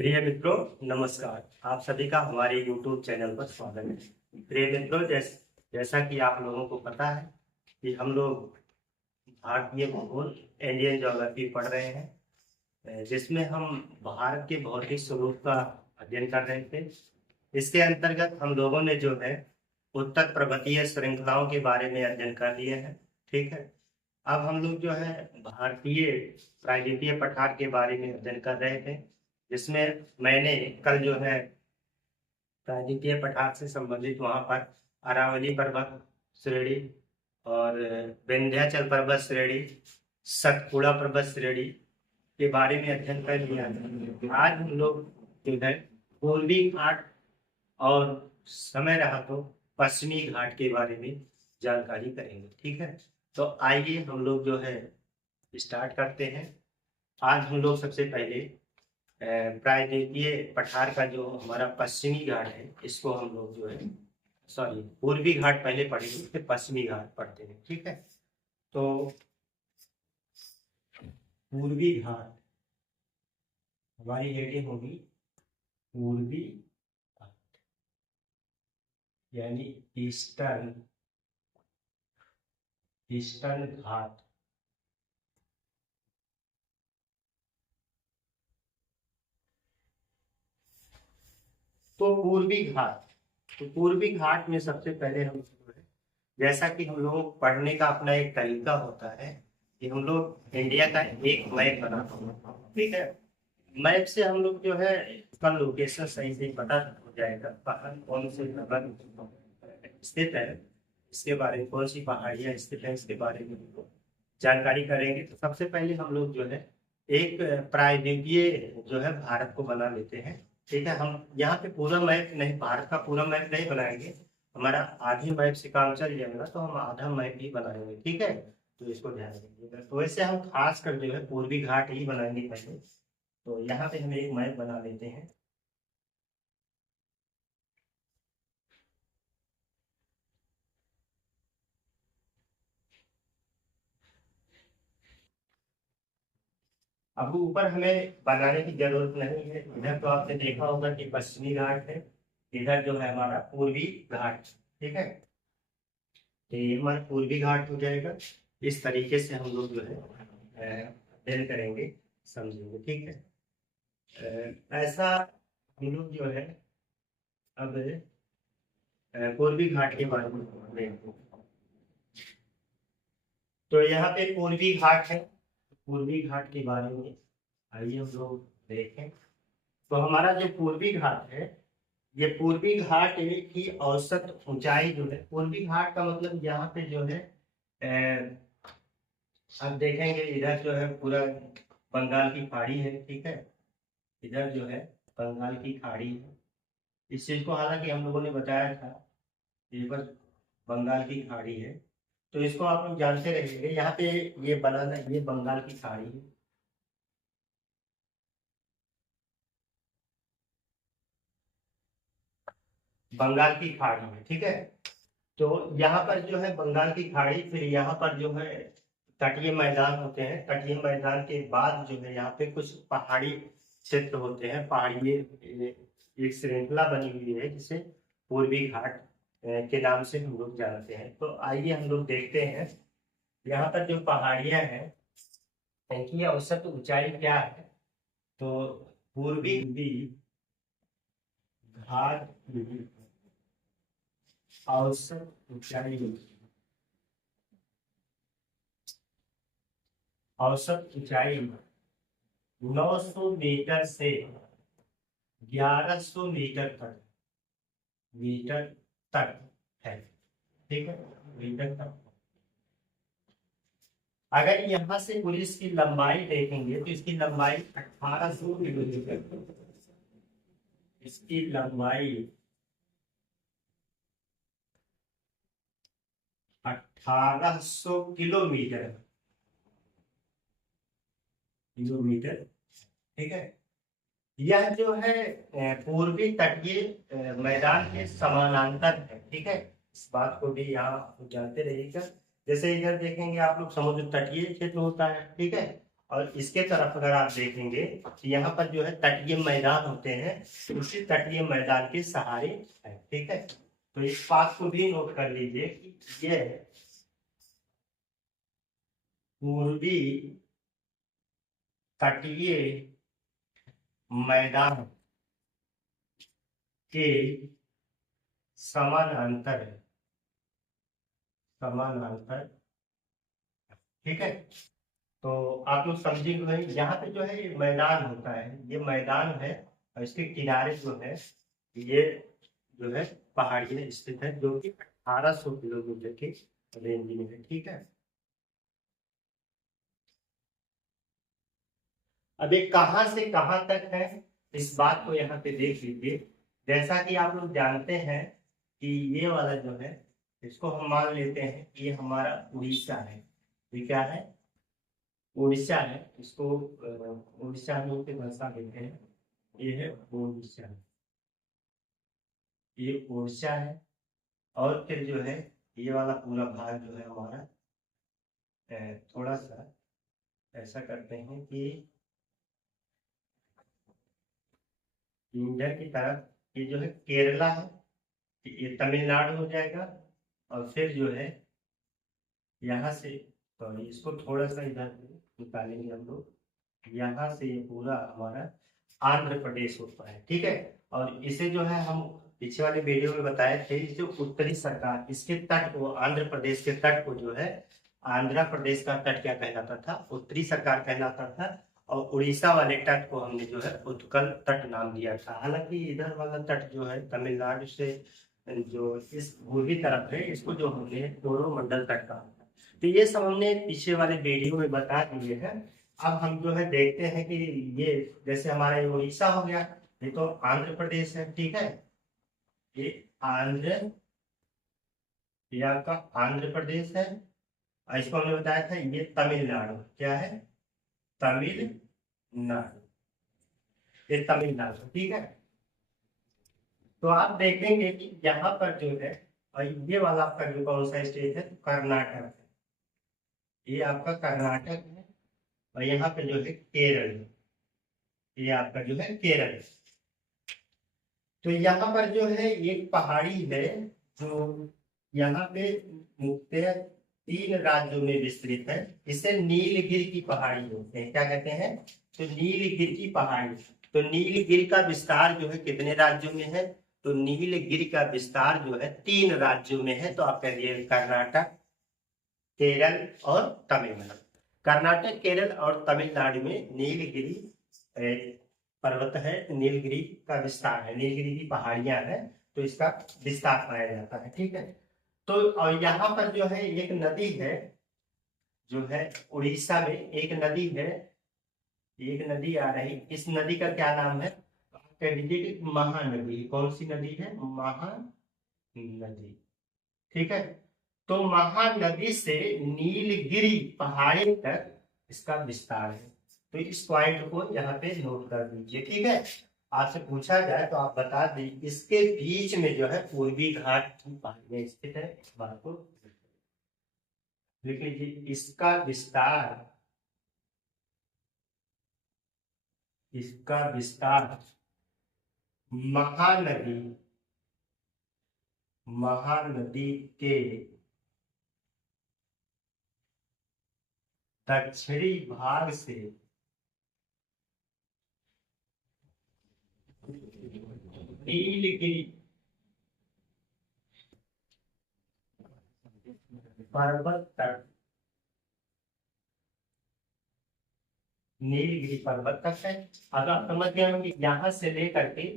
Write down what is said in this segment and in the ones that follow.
प्रिय मित्रों, नमस्कार। आप सभी का हमारे YouTube चैनल पर स्वागत है। प्रिय मित्रों, जैसा कि आप लोगों को पता है कि हम लोग भारतीय भूगोल इंडियन ज्योग्राफी पढ़ रहे हैं, जिसमें हम भारत के भौतिक स्वरूप का अध्ययन कर रहे थे। इसके अंतर्गत हम लोगों ने जो है उत्तर पर्वतीय श्रृंखलाओं के बारे में अध्ययन कर लिए हैं। ठीक है, अब हम लोग जो है भारतीय प्रायद्वीपीय पठार के बारे में अध्ययन कर रहे थे, जिसमें मैंने कल जो है प्रायद्वीपीय पठार से संबंधित वहां पर अरावली पर्वत श्रेणी और विंध्याचल पर्वत श्रेणी, सतपुड़ा पर्वत श्रेणी के बारे में अध्ययन कर लिया है। आज हम लोग जो है पूर्वी घाट और समय रहा तो पश्चिमी घाट के बारे में जानकारी करेंगे। ठीक है, तो आइए हम लोग जो है स्टार्ट करते हैं। आज हम लोग सबसे पहले प्रायद्वीपीय पठार का जो हमारा पश्चिमी घाट है, इसको हम लोग जो है पूर्वी घाट पहले पढ़ेंगे, फिर पश्चिमी घाट पढ़ते हैं। ठीक है, तो पूर्वी घाट हमारी हेडिंग होगी पूर्वी घाट, यानी ईस्टर्न घाट। तो पूर्वी घाट में सबसे पहले हम जो है, जैसा कि हम लोग पढ़ने का अपना एक तरीका होता है कि हम लोग इंडिया का एक मैप बनाते हैं। ठीक है, मैप से हम लोग जो है उसका लोकेशन सही से पता हो जाएगा, कहाँ कौन से जगह स्थित है, इसके बारे में कौन सी पहाड़ियाँ स्थित है, इसके बारे में हम लोग जानकारी करेंगे। तो सबसे पहले हम लोग जो है एक प्रायद्वीपीय जो है भारत को बना लेते हैं। ठीक है, हम यहाँ पे पूरा मैप नहीं, भारत का पूरा मैप नहीं बनाएंगे, हमारा आधे मैप से काम चल जाएगा, तो हम आधा मैप ही बनाएंगे। ठीक है, तो इसको ध्यान रखिएगा। तो वैसे हम खास कर जो है पूर्वी घाट ही बनाएंगे पहले। तो यहाँ पे हम एक मैप बना लेते हैं। अब ऊपर हमें बनाने की जरूरत नहीं है। इधर तो आपने देखा होगा कि पश्चिमी घाट है, इधर जो है हमारा पूर्वी घाट। ठीक है, तो ये हमारा पूर्वी घाट हो जाएगा। इस तरीके से हम लोग जो है अध्ययन करेंगे, समझेंगे। ठीक है, ऐसा हम लोग जो है अब पूर्वी घाट के बारे में देखते हैं। तो यहाँ पे पूर्वी घाट है, पूर्वी घाट के बारे में आइए हम लोग देखें। तो हमारा जो पूर्वी घाट है, ये पूर्वी घाट की औसत ऊंचाई जो है, पूर्वी घाट का मतलब यहाँ पे जो है अब देखेंगे इधर जो है पूरा बंगाल की खाड़ी है। ठीक है, इधर जो है बंगाल की खाड़ी है। इस चीज को हालांकि हम लोगों ने बताया था, ये पर बंगाल की खाड़ी है, तो इसको आप लोग जानते रहेंगे। यहाँ पे ये बनाना, ये बंगाल की खाड़ी है। बंगाल की खाड़ी है। ठीक है, तो यहाँ पर जो है बंगाल की खाड़ी, फिर यहाँ पर जो है तटीय मैदान होते हैं। तटीय मैदान के बाद जो है यहाँ पे कुछ पहाड़ी क्षेत्र होते हैं। पहाड़ी एक श्रृंखला बनी हुई है जिसे पूर्वी घाट के नाम से हम लोग जानते हैं। तो आइए हम लोग देखते हैं यहाँ पर जो पहाड़ियाँ हैं इनकी औसत ऊंचाई क्या है। तो पूर्वी घाट की औसत ऊंचाई, औसत ऊंचाई 900 मीटर से 1100 मीटर तक, मीटर तक है। ठीक है, मीटर तक। अगर यहाँ से पुलिस की लंबाई देखेंगे तो इसकी लंबाई 1800 किलोमीटर, इसकी लंबाई 1800 किलोमीटर, किलोमीटर। ठीक है, यह जो है पूर्वी तटीय मैदान के समानांतर है। ठीक है, इस बात को भी यहाँ जानते रहिएगा। जैसे इधर देखेंगे आप लोग, समुद्र तटीय क्षेत्र होता है। ठीक है, और इसके तरफ अगर आप देखेंगे तो यहाँ पर जो है तटीय मैदान होते हैं, उसी तटीय मैदान के सहारे है। ठीक है, तो इस बात को भी नोट कर लीजिए कि ये पूर्वी तटीय मैदान के समानांतर है, समानांतर। ठीक है, तो आप लोग समझेंगे यहाँ पे जो है ये मैदान होता है, ये मैदान है और इसके किनारे जो है ये जो है पहाड़ियाँ स्थित है, जो कि 1800 किलोमीटर के रेंज में है। ठीक है, अब ये कहाँ से कहाँ तक है, इस बात को यहाँ पे देख लीजिए। जैसा कि आप लोग जानते हैं कि ये वाला जो है, इसको हम मान लेते हैं कि ये हमारा उड़ीसा है। ये क्या है? उड़ीसा है। इसको उड़ीसा में होते भाषा देते हैं, ये है उड़ीसा, ये उड़ीसा है। और फिर जो है ये वाला पूरा भाग जो है हमारा थोड़ा सा ऐसा करते हैं कि इंडिया की तरफ ये जो है केरला है, ये तमिलनाडु हो जाएगा। और फिर जो है यहाँ से, सॉरी इसको थोड़ा सा इधर निकालेंगे हम लोग, यहाँ से ये पूरा हमारा आंध्र प्रदेश होता है। ठीक है, और इसे जो है हम पिछले वाले वीडियो में बताए थे, जो उत्तरी सरकार इसके तट को, आंध्र प्रदेश के तट को जो है, आंध्र प्रदेश का तट क्या कहलाता था? उत्तरी सरकार कहलाता था। और उड़ीसा वाले तट को हमने जो है उत्कल तट नाम दिया था। हालांकि इधर वाला तट जो है तमिलनाडु से जो इस पूर्वी तरफ है, इसको जो हमने कोरोमंडल तट कहा। तो ये सब हमने पिछले वाले वीडियो में बता दिए हैं। अब हम जो है देखते हैं कि ये जैसे हमारा ये उड़ीसा हो गया, ये तो आंध्र प्रदेश है। ठीक है, ये आंध्र या का आंध्र प्रदेश है। और इसको हमने बताया था ये तमिलनाडु, क्या है? तमिलनाडु, ये तमिलनाडु। ठीक है, तो आप देखेंगे कि यहाँ पर जो है, और ये वाला आपका जो कौन सा स्टेट है? कर्नाटक है, ये आपका कर्नाटक है। और यहाँ पे जो है केरल, ये आपका जो है केरल। तो यहाँ पर जो है एक पहाड़ी है जो यहाँ पे मुख्यतः 3 राज्यों में विस्तृत है। इसे नीलगिरी की पहाड़ी बोलते हैं। क्या कहते हैं? तो नीलगिरी की पहाड़ी। तो नीलगिरी का विस्तार जो है कितने राज्यों में है? तो नीलगिरी का विस्तार जो है 3 राज्यों में है। तो आप कह दिए कर्नाटक, केरल और तमिलनाडु। कर्नाटक, केरल और तमिलनाडु में नीलगिरी पर्वत है, नीलगिरी का विस्तार है, नीलगिरी की पहाड़ियां हैं, तो इसका विस्तार पाया जाता है। ठीक है, तो और यहाँ पर जो है एक नदी है, जो है उड़ीसा में एक नदी है, एक नदी आ रही, इस नदी का क्या नाम है? कह दीजिए कि महानदी। कौन सी नदी है? महानदी। ठीक है, तो महानदी से नीलगिरी पहाड़ी तक इसका विस्तार है। तो इस पॉइंट को यहाँ पे नोट कर दीजिए। ठीक है, आपसे पूछा जाए तो आप बता दें इसके बीच में जो है पूर्वी घाट की पहाड़ियां स्थित है। इस बात को लिख लीजिए, इसका विस्तार, इसका विस्तार महानदी, महानदी के दक्षिणी भाग से नीलगिरी पर्वत तक, नीलगिरी पर्वत तक है। अगर आप समझ गए होंगे यहाँ से लेकर के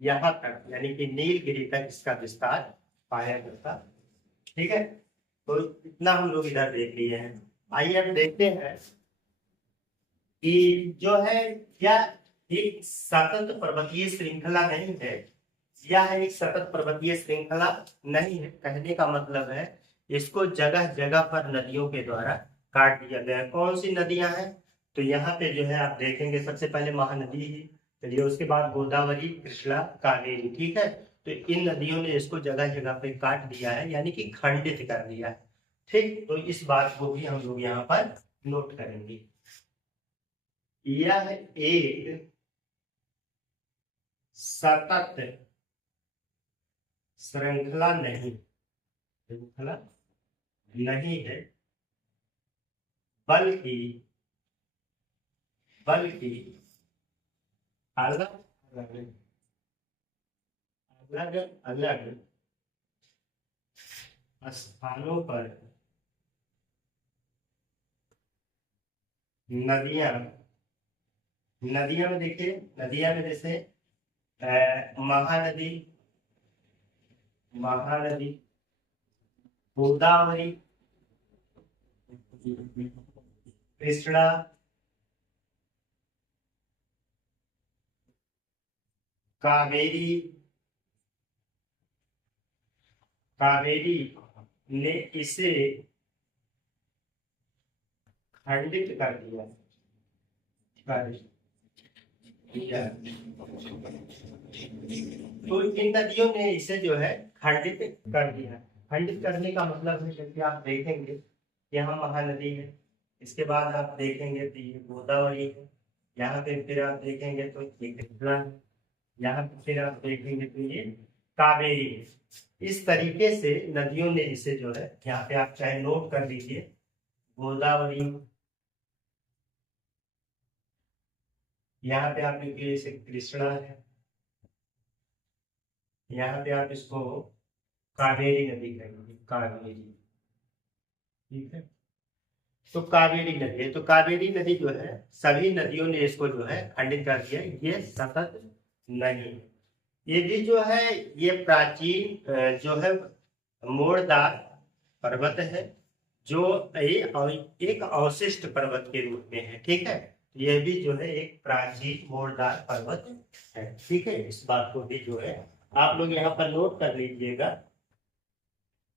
यहाँ तक, यानी कि नीलगिरी तक इसका विस्तार पाया जाता। ठीक है, तो इतना हम लोग इधर देख लिए हैं। आइए हम देखते हैं कि जो है यह एक सतत पर्वतीय श्रृंखला नहीं है। यह एक सतत पर्वतीय श्रृंखला नहीं है, कहने का मतलब है इसको जगह जगह पर नदियों के द्वारा काट दिया गया। कौन सी नदियां हैं? तो यहाँ पे जो है आप देखेंगे सबसे पहले महानदी ही, चलिए उसके बाद गोदावरी, कृष्णा, कावेरी। ठीक है, तो इन नदियों ने इसको जगह जगह पे काट दिया है, यानी कि खंडित कर दिया है। ठीक, तो इस बात को भी हम लोग यहाँ पर नोट करेंगे। यह एक सतत श्रृंखला नहीं है, बल्कि अलग अलग स्थानों पर नदियां में देखिए, नदियां में जैसे महानदी, गोदावरी, कृष्णा, कावेरी ने इसे खंडित कर दिया। तो इन नदियों ने इसे जो है खंडित कर दिया। खंडित करने का मतलब है, जैसे आप देखेंगे यहाँ महानदी है, इसके बाद आप देखेंगे तो ये गोदावरी है, यहाँ पे फिर आप देखेंगे तो ये कृष्णा है, यहाँ पे फिर आप देखेंगे तो ये कावेरी है। इस तरीके से नदियों ने इसे जो है, यहाँ पे आप चाहे नोट कर लीजिए, गोदावरी, यहाँ पे आप लिखिए इसे कृष्णा है, यहाँ पे आप इसको कावेरी नदी कहेंगे, कावेरी, ठीक है। तो कावेरी नदी है, तो कावेरी नदी जो है, सभी नदियों ने इसको जो है खंडित कर दिया, ये सतत नहीं। ये भी जो है ये प्राचीन जो है मोड़दार पर्वत है, जो एक अवशिष्ट पर्वत के रूप में है, ठीक है। यह भी जो है एक प्राचीन मोड़दार पर्वत है, ठीक है। इस बात को भी जो है आप लोग यहाँ पर नोट कर लीजिएगा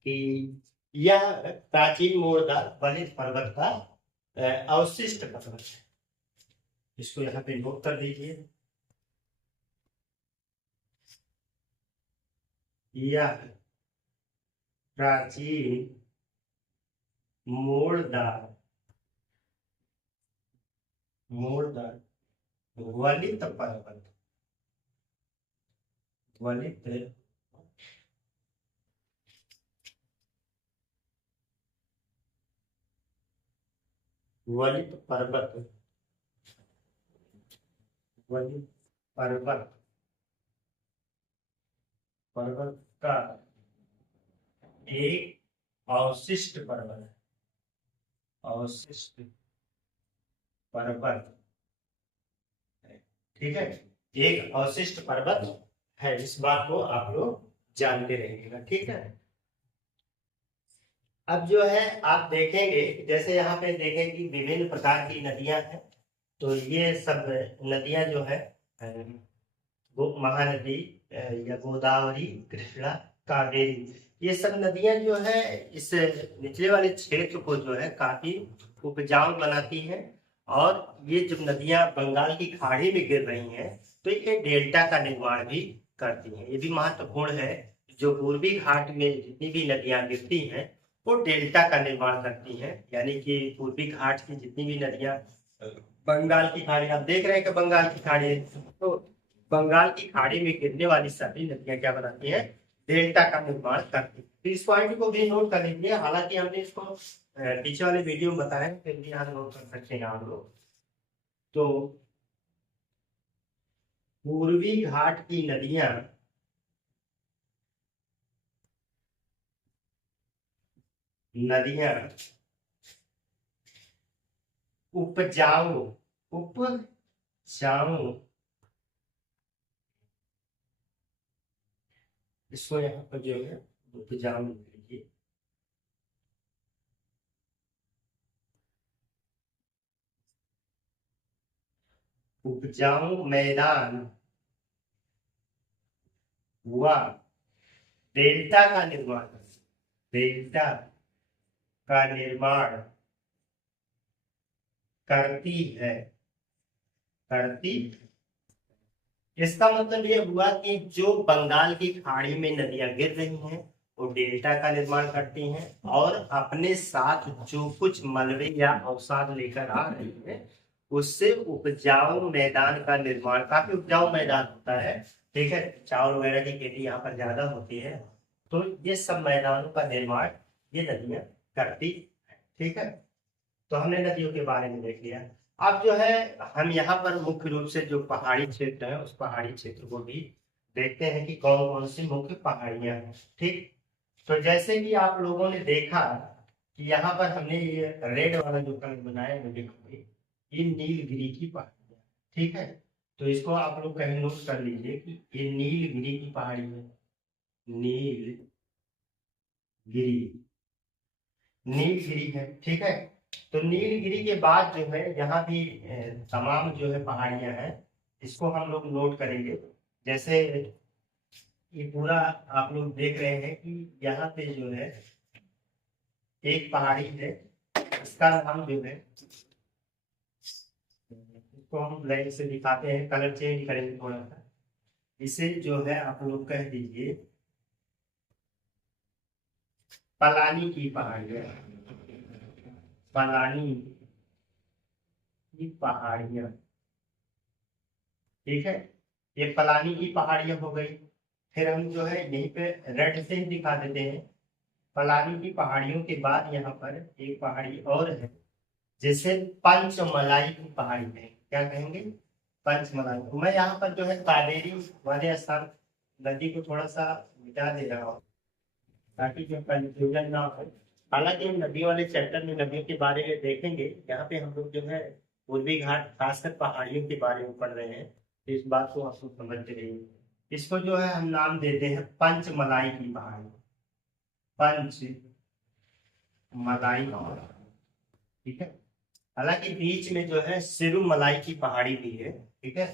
कि यह प्राचीन मोड़दार बलित पर्वत का अवशिष्ट पर्वत है। इसको यहाँ पे नोट कर लीजिए। यह प्राचीन मोड़दार वलित पर्वत, वलित पर्वत, पर्वत का एक अवशिष्ट पर्वत है, अवशिष्ट पर्वत, ठीक है। एक अवशिष्ट पर्वत है, इस बात को आप लोग जानते रहिएगा, ठीक है। अब जो है आप देखेंगे, जैसे यहाँ पे देखें कि विभिन्न प्रकार की नदियां हैं, तो ये सब नदियां जो है महानदी या गोदावरी, कृष्णा, कावेरी, ये सब नदियां जो है इस निचले वाले क्षेत्र को जो है काफी उपजाऊ बनाती हैं। और ये जब नदियां बंगाल की खाड़ी में गिर रही हैं तो ये डेल्टा का निर्माण भी करती हैं। ये भी महत्वपूर्ण है, जो पूर्वी घाट में जितनी भी नदियां गिरती हैं वो डेल्टा का निर्माण करती हैं, यानी कि पूर्वी घाट की जितनी भी नदियां बंगाल की खाड़ी, आप देख रहे हैं कि बंगाल की खाड़ी, तो बंगाल की खाड़ी में गिरने वाली सभी नदियां क्या बनाती हैं, डेल्टा का निर्माण करती है। तो इस पॉइंट को भी नोट कर लीजिए, हालांकि हमने इसको पीछे वाले वीडियो में बताया, फिर भी यहाँ नोट कर सकते हैं आप लोग। तो पूर्वी घाट की नदियां उपजाऊ इसको यहाँ पर जो है उपजाऊ लीजिए, उपजाऊ मैदान हुआ डेल्टा का निर्माण, डेल्टा का निर्माण करती है, इसका मतलब ये हुआ कि जो बंगाल की खाड़ी में नदियां गिर रही हैं वो डेल्टा का निर्माण करती हैं, और अपने साथ जो कुछ मलबे या अवसाद लेकर आ रही हैं उससे उपजाऊ मैदान का निर्माण, काफी उपजाऊ मैदान होता है, ठीक है, चावल वगैरह की खेती यहाँ पर ज्यादा होती है, तो ये सब मैदानों का निर्माण ये नदियां करती है, ठीक है। तो हमने नदियों के बारे में देख लिया। अब जो है हम यहाँ पर मुख्य रूप से जो पहाड़ी क्षेत्र है उस पहाड़ी क्षेत्र को भी देखते हैं कि कौन कौन सी मुख्य पहाड़ियां हैं, ठीक। तो जैसे कि आप लोगों ने देखा कि यहाँ पर हमने ये रेड वाला जो कलर बनाया है ये नीलगिरी की पहाड़ी है, ठीक है। तो इसको आप लोग कहीं नोट कर लीजिए कि ये नीलगिरी की पहाड़ी है, नीलगिरी, नीलगिरी है, ठीक है। तो नीलगिरी के बाद जो है यहाँ भी तमाम जो है पहाड़ियां हैं, इसको हम लोग नोट करेंगे। जैसे ये पूरा आप लोग देख रहे हैं कि यहाँ पे जो है एक पहाड़ी है, इसका नाम जो है, इसको हम लाइन से दिखाते हैं, कलर चेंज करेंगे थोड़ा सा, इसे जो है आप लोग कह दीजिए पलानी की पहाड़ियां, पलानी की पहाड़ियां, ठीक है। ये पलानी की पहाड़ियां हो गई। फिर हम जो है यहीं पे रेड से ही दिखा देते हैं। पलानी की पहाड़ियों के बाद यहाँ पर एक पहाड़ी और है, जैसे पंचमलाई की पहाड़ी है, क्या कहेंगे, पंचमलाई। तो मैं यहाँ पर जो है कावेरी वाले स्थान नदी को थोड़ा सा मिटा दे रहा हूँ ताकि जो कंफ्यूजन ना हो। हालांकि हम नदी वाले चैप्टर में नदियों के बारे में देखेंगे, यहाँ पे हम लोग जो है पूर्वी घाट खासकर पहाड़ियों के बारे में पढ़ रहे हैं, तो इस बात को आप लोग समझते रहिए। इसको जो है हम नाम देते हैं पंचमलाई की पहाड़ी, पंचमलाई, ठीक है। हालांकि बीच में जो है सिरुमलाई की पहाड़ी भी है, ठीक है।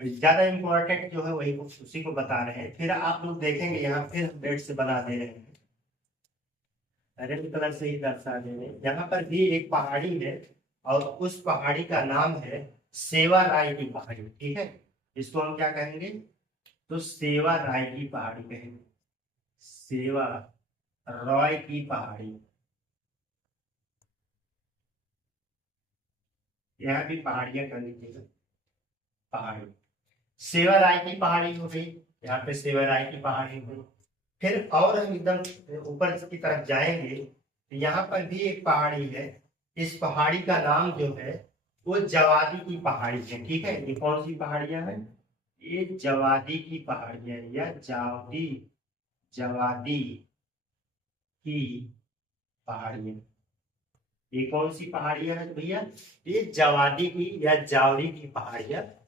ज्यादा इंपॉर्टेंट जो है वही उसी को बता रहे हैं। फिर आप लोग देखेंगे यहाँ फिर रेड से बना दे रहे हैं, रेड कलर से ही दर्शा दे रहे हैं। यहाँ पर भी एक पहाड़ी है और उस पहाड़ी का नाम है सेवा राय की पहाड़ी, ठीक है। इसको हम क्या कहेंगे, तो सेवा राय की पहाड़ी कहेंगे, सेवा रॉय की पहाड़ी। यहाँ भी पहाड़ियां कर लीजिएगा, पहाड़ी सेवा राय की पहाड़ी हो गई, यहाँ पे सेवा राय की पहाड़ी हो गई। फिर और हम एकदम ऊपर की तरफ जाएंगे तो यहाँ पर भी एक पहाड़ी है। इस पहाड़ी का नाम जो है वो जवादी की पहाड़ी है, ठीक है। ये कौन सी पहाड़ियां हैं, ये जवादी की पहाड़ियां या जावदी, जवादी की पहाड़ियां। ये कौन सी पहाड़ियां हैं भैया, ये जवादी की या जावरी की पहाड़ियां है।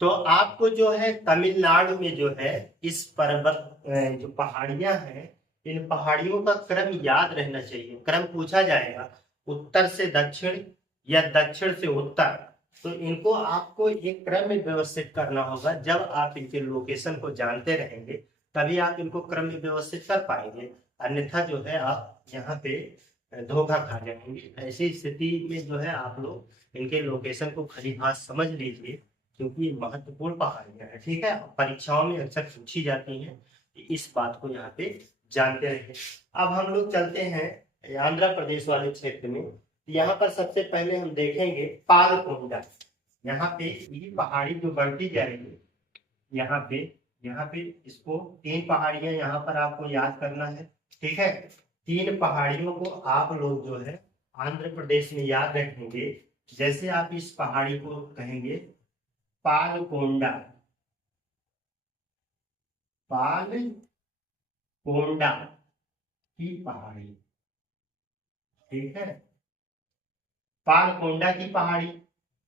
तो आपको जो है तमिलनाडु में जो है इस पर्वत जो पहाड़ियां हैं, इन पहाड़ियों का क्रम याद रहना चाहिए। क्रम पूछा जाएगा उत्तर से दक्षिण या दक्षिण से उत्तर, तो इनको आपको एक क्रम में व्यवस्थित करना होगा। जब आप इनके लोकेशन को जानते रहेंगे तभी आप इनको क्रम में व्यवस्थित कर पाएंगे, अन्यथा जो है आप यहाँ पे धोखा खा जाएंगे। ऐसी स्थिति में जो है आप लोग इनके लोकेशन को खरी हाथ समझ लीजिए, क्योंकि ये महत्वपूर्ण पहाड़ियां हैं, ठीक है। परीक्षाओं में अक्सर पूछी जाती हैं, इस बात को यहाँ पे जानते रहे। अब हम लोग चलते हैं आंध्र प्रदेश वाले क्षेत्र में। यहाँ पर सबसे पहले हम देखेंगे पालकोंडा। यहाँ पे ये पहाड़ी जो बढ़ती जाएगी, यहाँ पे इसको तीन पहाड़ियां यहाँ पर आपको याद करना है, ठीक है। तीन पहाड़ियों को आप लोग जो है आंध्र प्रदेश में याद रखेंगे। जैसे आप इस पहाड़ी को कहेंगे पालकोंडा, पालकोंडा की पहाड़ी, ठीक है, पालकोंडा की पहाड़ी।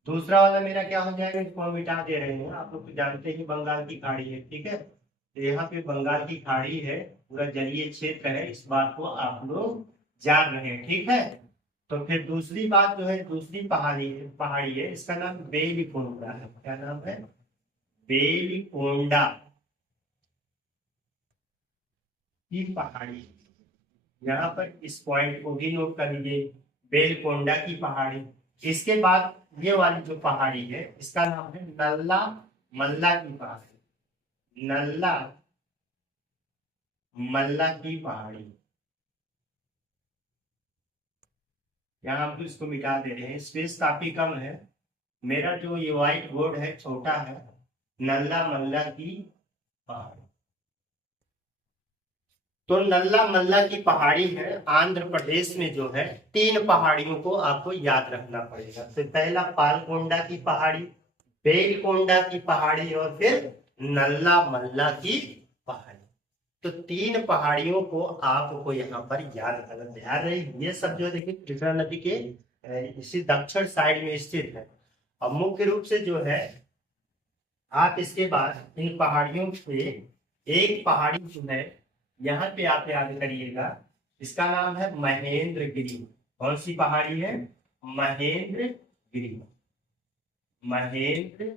दूसरा वाला मेरा क्या हो जाएगा, इसको हम मिटा दे रहे हैं। आप लोग जानते हैं बंगाल की खाड़ी है, ठीक है। तो यहाँ पे बंगाल की खाड़ी है, पूरा जलीय क्षेत्र है, इस बात को आप लोग जान रहे हैं, ठीक है। तो फिर दूसरी बात जो है, दूसरी पहाड़ी है, इसका नाम बेलीकोंडा है। क्या नाम है, बेलीकोंडा की पहाड़ी। यहाँ पर इस पॉइंट को भी नोट कर लीजिए, बेलकोंडा की पहाड़ी। इसके बाद ये वाली जो पहाड़ी है इसका नाम है नल्ला मल्ला की पहाड़ी, नल्ला मल्ला की पहाड़ी, यहाँ हम तो इसको मिटा दे रहे हैं, स्पेस काफी कम है। मेरा जो ये व्हाइट बोर्ड है छोटा है। नल्ला मल्ला की पहाड़ी। तो नल्ला मल्ला की पहाड़ी है आंध्र प्रदेश में जो है। 3 पहाड़ियों को आपको याद रखना पड़ेगा। तो पहला पालकोंडा की पहाड़ी, बेलकोंडा की पहाड़ी और फिर नल्ला मल्ला की पहाड़ी। तो 3 पहाड़ियों को आपको यहाँ पर याद करना। ध्यान रहे ये सब जो है देखिए कृष्णा नदी के इसी दक्षिण साइड में स्थित है। और मुख्य रूप से जो है आप इसके बाद इन पहाड़ियों पे एक पहाड़ी जो है यहाँ पे आप याद करिएगा, इसका नाम है महेंद्रगिरी। कौन सी पहाड़ी है? महेंद्रगिरी। महेंद्रगिरी,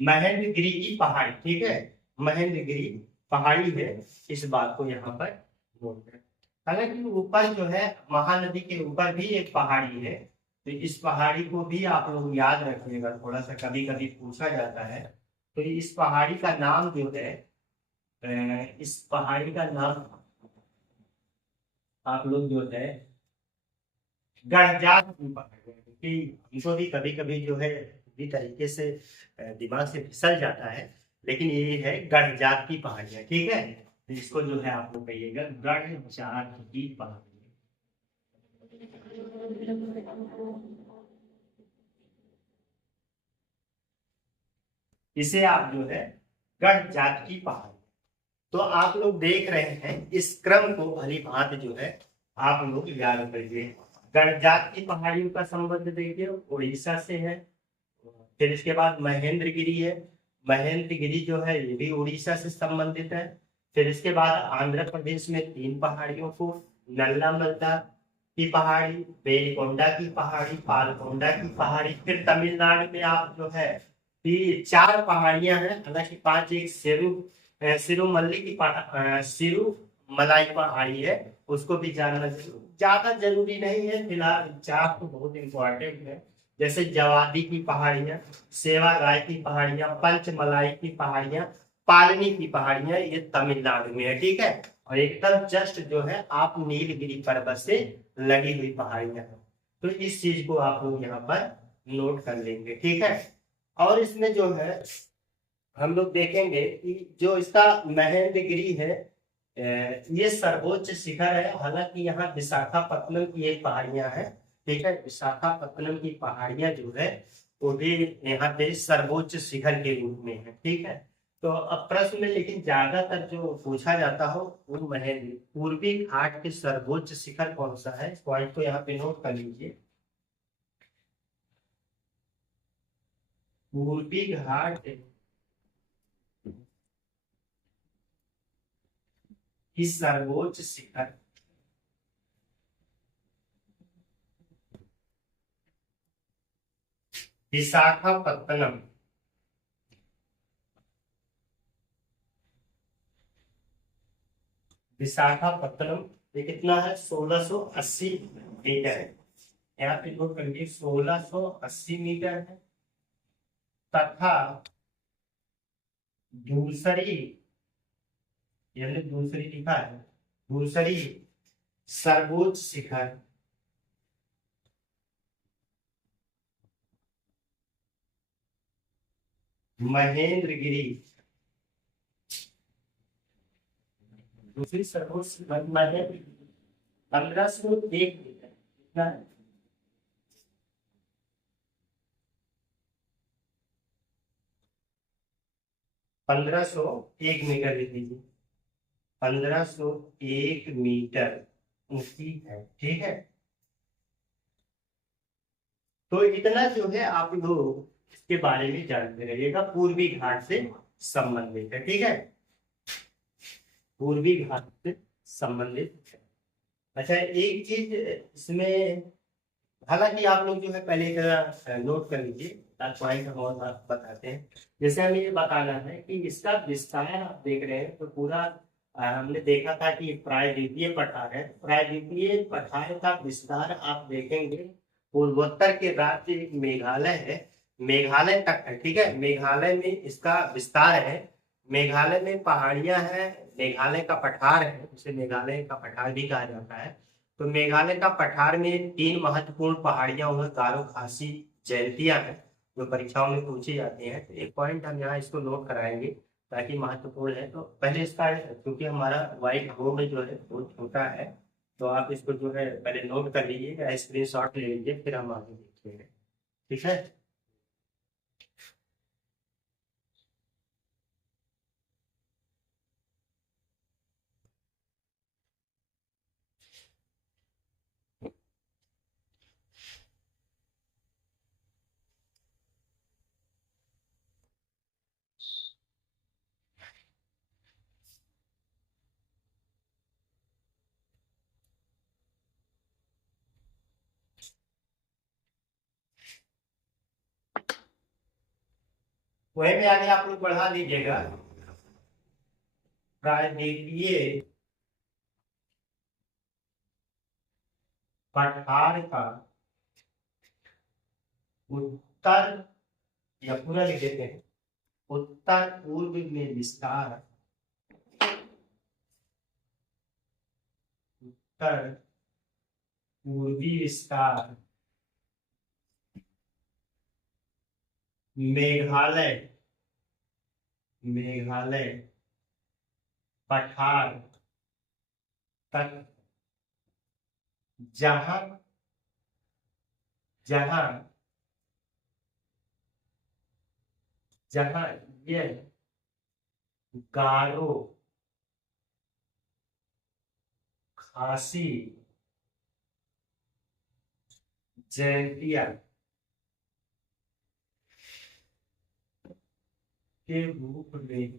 महेंद्रगिरी की पहाड़ी, ठीक है। महेंद्रगिरी पहाड़ी है, इस बात को यहाँ पर बोलते हैं। हालांकि ऊपर जो है महानदी के ऊपर भी एक पहाड़ी है, तो इस पहाड़ी को भी आप लोग याद रखिएगा। थोड़ा सा कभी कभी पूछा जाता है। तो इस पहाड़ी का नाम जो है, इस पहाड़ी का नाम आप लोग जो है गणजात की पहाड़ी, क्योंकि इनको भी कभी कभी जो है इसी तरीके से दिमाग से फिसल जाता है। लेकिन ये है गणजात की पहाड़ियां, ठीक है। तो इसको जो है आप लोग कहिएगा गणजात की पहाड़ी। इसे आप जो है गणजात की पहाड़ी। तो आप लोग देख रहे हैं इस क्रम को भली भांति जो है आप लोग याद करिए। गणजात की पहाड़ियों का संबंध देखिए उड़ीसा से है। फिर इसके बाद महेंद्रगिरी है। महेंद्रगिरी जो है ये भी उड़ीसा से संबंधित है। फिर इसके बाद आंध्र प्रदेश में 3 पहाड़ियों को, नल्ला मल्ला की पहाड़ी, बेलकोंडा की पहाड़ी, पालकोंडा की पहाड़ी। फिर तमिलनाडु में आप जो है 4 पहाड़ियां हैं, हालांकि 5 एक सिरुमल्ली की सिरुमलाई पहाड़ी है, उसको भी जानना ज्यादा जरूरी नहीं है। फिलहाल 4 तो बहुत इंपॉर्टेंट है, जैसे जवादी की पहाड़ियां, सेवा राय की पहाड़ियां, पंचमलाई की पहाड़ियां, पालनी की पहाड़ियां, ये तमिलनाडु में है, ठीक है। और एकदम जस्ट जो है आप नीलगिरी पर्वत से लगी हुई पहाड़ियां हैं। तो इस चीज को आप लोग यहाँ पर नोट कर लेंगे, ठीक है। और इसमें जो है हम लोग देखेंगे कि जो इसका महेंद्रगिरी है, ये सर्वोच्च शिखर है। हालांकि यहाँ विशाखापत्तनम की एक पहाड़ियां हैं, ठीक है। विशाखापत्तनम की पहाड़ियां जो है वो भी यहाँ पे सर्वोच्च शिखर के रूप में है, ठीक है। तो अब प्रश्न में लेकिन ज्यादातर जो पूछा जाता हो वो महेंद्र पूर्वी घाट के सर्वोच्च शिखर कौन सा है, इस पॉइंट को यहाँ पे नोट कर लीजिए। पूर्वी घाट की सर्वोच्च शिखर विशाखापत्तनम। विशाखापत्तनम ये कितना है? 1680 मीटर है। यहाँ पे नोट करिए 1680 मीटर है। तथा दूसरी, यानी दूसरी लिखा है, दूसरी सर्वोच्च शिखर महेंद्रगिरी। दूसरी सर्वोच्च शिखर महेंद्रगिरी 1501 मीटर, कितना है? 1501 मीटर लिख लीजिए। 1501 मीटर ऊंची है, ठीक है। तो इतना जो है आप लोग इसके बारे में जानते रहिएगा, पूर्वी घाट से संबंधित है, ठीक है। पूर्वी घाट से संबंधित है। अच्छा एक चीज इसमें, हालांकि आप लोग जो है पहले नोट कर लीजिए, पॉइंट हम और बताते हैं। जैसे हमें ये बताना है कि इसका विस्तार आप देख रहे हैं, तो पूरा हमने देखा था कि प्रायद्वीपीय पठार है। प्रायद्वीपीय पठार का विस्तार आप देखेंगे, पूर्वोत्तर के राज्य एक मेघालय है, मेघालय तक है, ठीक है। मेघालय में इसका विस्तार है। मेघालय में पहाड़ियां हैं मेघालय का पठार है, उसे मेघालय का पठार भी कहा जाता है। तो मेघालय का पठार में 3 महत्वपूर्ण पहाड़ियां और गारो खासी जयंतियां हैं जो परीक्षाओं में पूछी जाती हैं। तो एक पॉइंट हम यहाँ इसको नोट कराएंगे ताकि महत्वपूर्ण है। तो पहले इसका, क्योंकि हमारा व्हाइट बोर्ड जो है वो छोटा है, तो आप इसको जो है पहले नोट कर लीजिए या स्क्रीन शॉट ले लीजिए, फिर हम आगे देखेंगे। ठीक है। वही में आगे आप लोग बढ़ा लीजिएगा। प्रायद्वीपीय पठार का उत्तर, या पूरा लिख देते हैं, उत्तर पूर्व में विस्तार, उत्तर पूर्वी विस्तार मेघालय, मेघालय पठार तक, जहां जहां जहां यह गारो खासी जयंतिया के रूप में।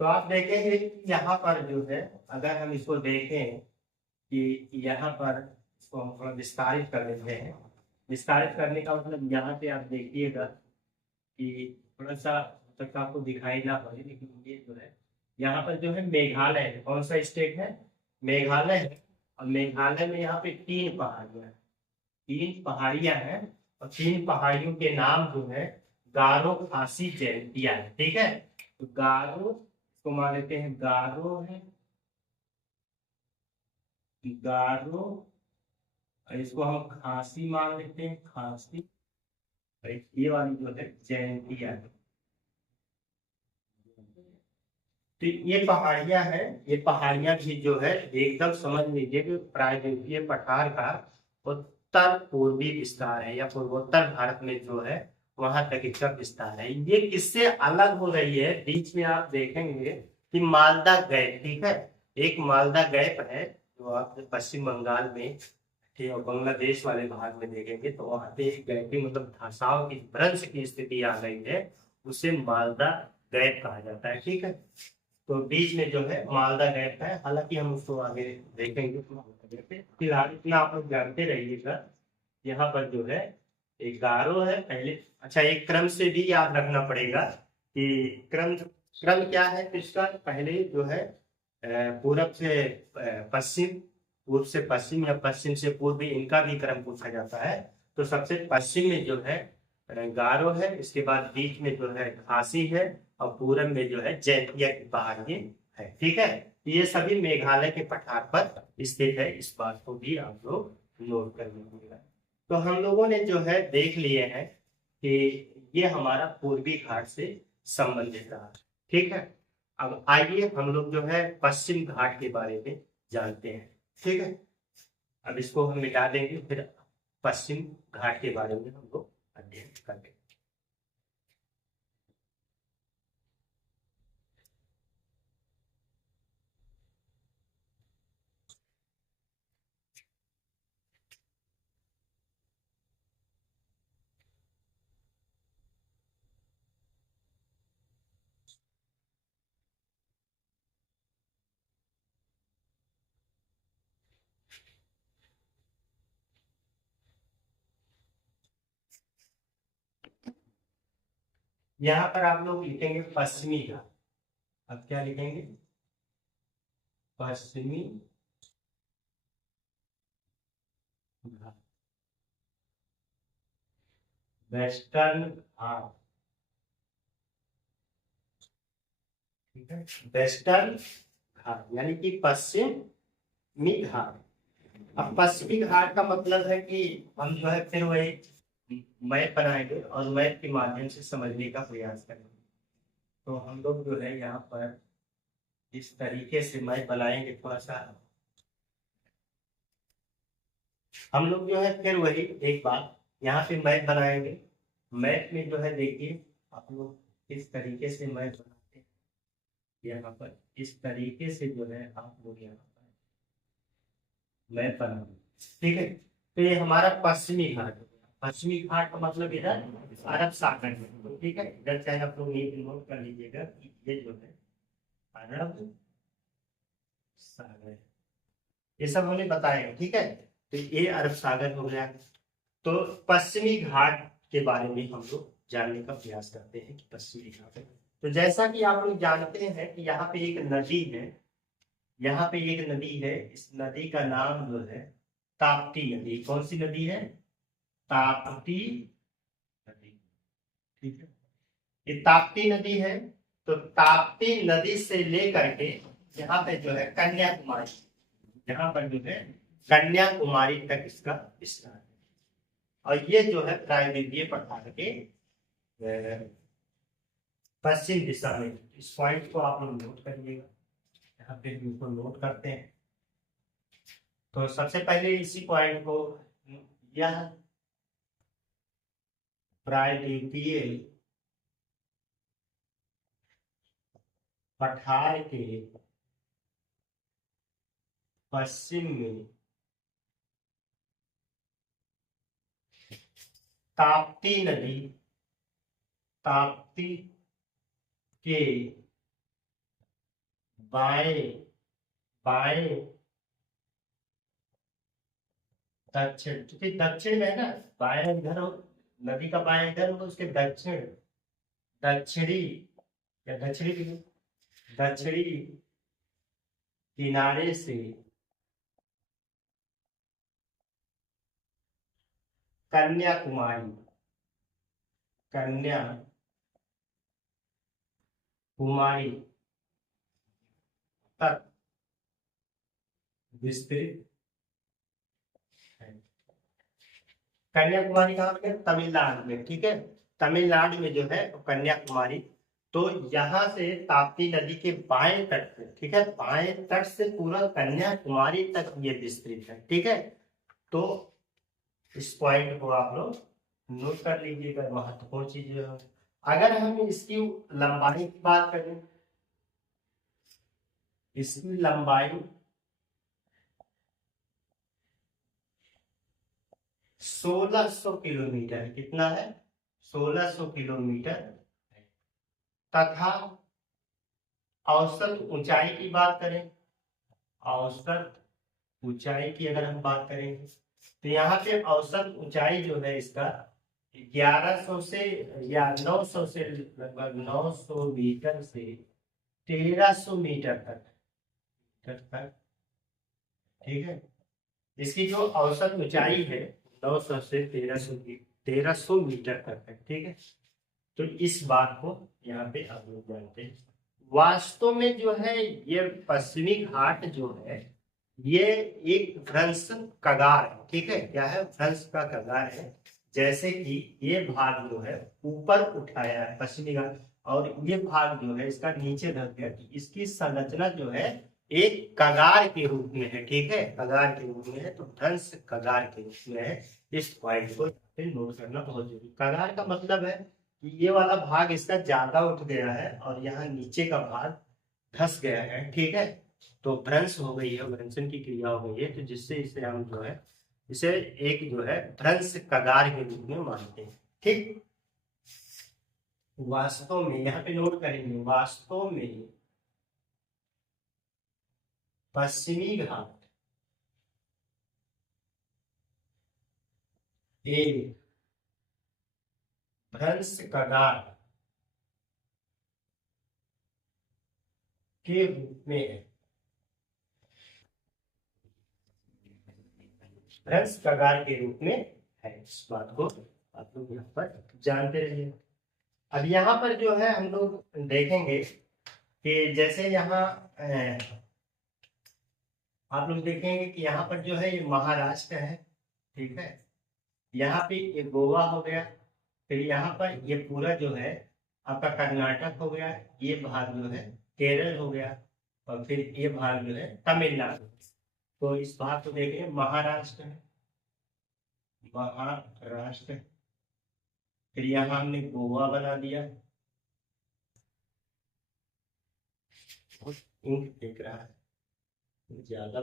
तो आप देखेंगे कि यहाँ पर जो है, अगर हम इसको देखें कि यहाँ पर इसको हम थोड़ा विस्तारित कर देते हैं। विस्तारित करने का मतलब यहाँ पे आप देखिएगा कि थोड़ा सा तक आपको दिखाई ना पड़े, लेकिन ये जो है यहाँ पर जो है मेघालय है। कौन सा स्टेट है? मेघालय है। और मेघालय में यहाँ पे 3 पहाड़ियां हैं, 3 पहाड़ियां हैं। और 3 पहाड़ियों के नाम जो है गारो खासी जयंतिया है। ठीक है। तो गारो को मान लेते हैं, गारो है, गारो, और इसको हम खासी मान लेते हैं, खासी। और ये वाली जो है जयंतिया है। तो ये पहाड़ियां हैं, ये पहाड़ियां भी जो है एकदम समझ लीजिए कि प्रायद्वीपीय पठार का उत्तर पूर्वी विस्तार है, या पूर्वोत्तर भारत में जो है वहां तक इसका विस्तार है। ये किससे अलग हो रही है? बीच में आप देखेंगे कि मालदा गैप, ठीक है, एक मालदा गैप है जो आप पश्चिम बंगाल में, ठीक है, और बांग्लादेश वाले भाग में देखेंगे तो वहां पे एक गैपिंग मतलब धसाव की, भ्रंश की स्थिति आ गई है, उसे मालदा गैप कहा जाता है। ठीक है। तो बीच में जो है मालदा गैप है, हालांकि हम उसको आगे देखेंगे। फिलहाल इतना आप लोग जानते रहिएगा। यहाँ पर जो है एक गारो है पहले। अच्छा, एक क्रम से भी याद रखना पड़ेगा कि क्रम, क्रम क्या है तो इसका, पहले जो है पूरब से पश्चिम, पूर्व से पश्चिम या पश्चिम से पूर्व, इनका भी क्रम पूछा जाता है। तो सबसे पश्चिम में जो है गारो है, इसके बाद बीच में जो है खासी है, और पूरब में जो है जैंतिया की पहाड़ी है। ठीक है। ये सभी मेघालय के पठार पर स्थित है, इस बात को भी आप लोग नोट कर लीजिएगा। तो हम लोगों ने जो है देख लिए हैं कि ये हमारा पूर्वी घाट से संबंधित रहा। ठीक है। अब आइए हम लोग जो है पश्चिम घाट के बारे में जानते हैं। ठीक है। अब इसको हम मिटा देंगे, फिर पश्चिम घाट के बारे में हम लोग अध्ययन करेंगे। यहाँ पर आप लोग लिखेंगे पश्चिमी घाट। अब क्या लिखेंगे? पश्चिमी घाट, वेस्टर्न घाट। ठीक है, वेस्टर्न घाट यानी कि पश्चिमी घाट। अब पश्चिमी घाट का मतलब है कि हम जो है फिर वही मैप बनाएंगे और मैप के माध्यम से समझने का प्रयास करेंगे। तो हम लोग जो है यहाँ पर इस तरीके से मैप बनाएंगे, थोड़ा सा हम लोग जो है फिर वही एक बात यहाँ पे मैप बनाएंगे। मैप में जो है देखिए आप लोग इस तरीके से मैप बनाते हैं, यहाँ पर इस तरीके से जो है आप लोग यहाँ पर मैप बनाएंगे। ठीक है, तो ये हमारा पश्चिमी घाट हो गया। पश्चिमी घाट का मतलब इधर अरब सागर में, तो ठीक है, इधर चाहे आप लोग नोट कर लीजिएगा कि ये जो है अरब सागर, ये सब हमने बताया। ठीक है, तो ये अरब सागर हो गया। तो पश्चिमी घाट के बारे में हम लोग जानने का प्रयास करते हैं कि पश्चिमी घाट है। तो जैसा कि आप लोग जानते हैं कि यहाँ पे एक नदी है, यहाँ पे एक नदी है, इस नदी का नाम जो है ताप्ती नदी। कौन सी नदी है? ताप्ती नदी। ठीक है, ये ताप्ती नदी है। तो ताप्ती नदी से लेकर के यहाँ पे जो है कन्याकुमारी, यहाँ पर जो है कन्याकुमारी तक इसका विस्तार है। और ये जो है प्रायद्वीपीय पठार के पश्चिम दिशा में। इस पॉइंट को आप लोग नोट करिएगा, यहाँ पे इसको नोट करते हैं। तो सबसे पहले इसी पॉइंट को, यह प्रायद्वीपीय पठार के पश्चिम में ताप्ती नदी, ताप्ती के बाएं बाएं दक्षिण, क्योंकि दक्षिण में है ना, बाएं इधर हो, नदी का बाएं इधर हो, तो उसके दक्षिण, दक्षिणी या दक्षिणी किनारे से कन्याकुमारी, कन्याकुमारी तक विस्तृत है। कन्याकुमारी कहाँ पे? तमिलनाडु में। ठीक है, तमिलनाडु में जो है कन्याकुमारी। तो यहाँ से ताप्ती नदी के बाएं तट से, ठीक है, बाएं तट से पूरा कन्याकुमारी तक ये विस्तृत है। ठीक है, तो इस पॉइंट को आप लोग नोट कर लीजिएगा, महत्वपूर्ण चीज है। अगर हम इसकी लंबाई की बात करें, इसकी लंबाई 1600 किलोमीटर, कितना है? 1600 किलोमीटर। तथा औसत ऊंचाई की बात करें, औसत ऊंचाई की अगर हम बात करेंगे, तो यहाँ पे औसत ऊंचाई जो है इसका 1100 से या 900 से, लगभग 900 मीटर से 1300 मीटर तक। ठीक है, इसकी जो औसत ऊंचाई है 900 से 1300 मीटर तक है। ठीक है, तो इस बात को यहाँ पे आप लोग जानते हैं। वास्तव में जो है ये पश्चिमी घाट जो है ये एक भ्रंश कगार है। ठीक है, क्या है? भ्रंश का कगार है। जैसे कि ये भाग जो है ऊपर उठाया है पश्चिमी घाट, और ये भाग जो है इसका नीचे धक गया। इसकी संरचना जो है एक कगार के रूप में है। ठीक है, कगार के रूप में है, तो भ्रंश कगार के रूप में है। इस पॉइंट को नोट करना बहुत जरूरी। कगार का मतलब है कि ये वाला भाग इसका ज्यादा उठ गया है और यहाँ नीचे का भाग धस गया है। ठीक है, तो भ्रंश हो गई है, भ्रंशन की क्रिया हो गई है, तो जिससे इसे हम जो है इसे एक जो है भ्रंश कगार के रूप में मानते हैं। ठीक, वास्तव में यहाँ पे नोट करेंगे, वास्तव में पश्चिमी घाट एक भ्रंश कगार के रूप में है, भ्रंश कगार के रूप में है। इस बात को आप लोग यहाँ पर जानते रहिए। अब यहाँ पर जो है हम लोग देखेंगे कि जैसे यहाँ आप लोग देखेंगे कि यहाँ पर जो है ये महाराष्ट्र है, ठीक है। यहाँ पे ये गोवा हो गया, फिर यहाँ पर ये पूरा जो है आपका कर्नाटक हो गया, ये भाग जो है केरल हो गया, और फिर ये भाग जो है तमिलनाडु। तो इस भाग को देखिए महाराष्ट्र है, महाराष्ट्र। फिर यहाँ हमने गोवा बना दिया, इंक दिख रहा है ज्यादा।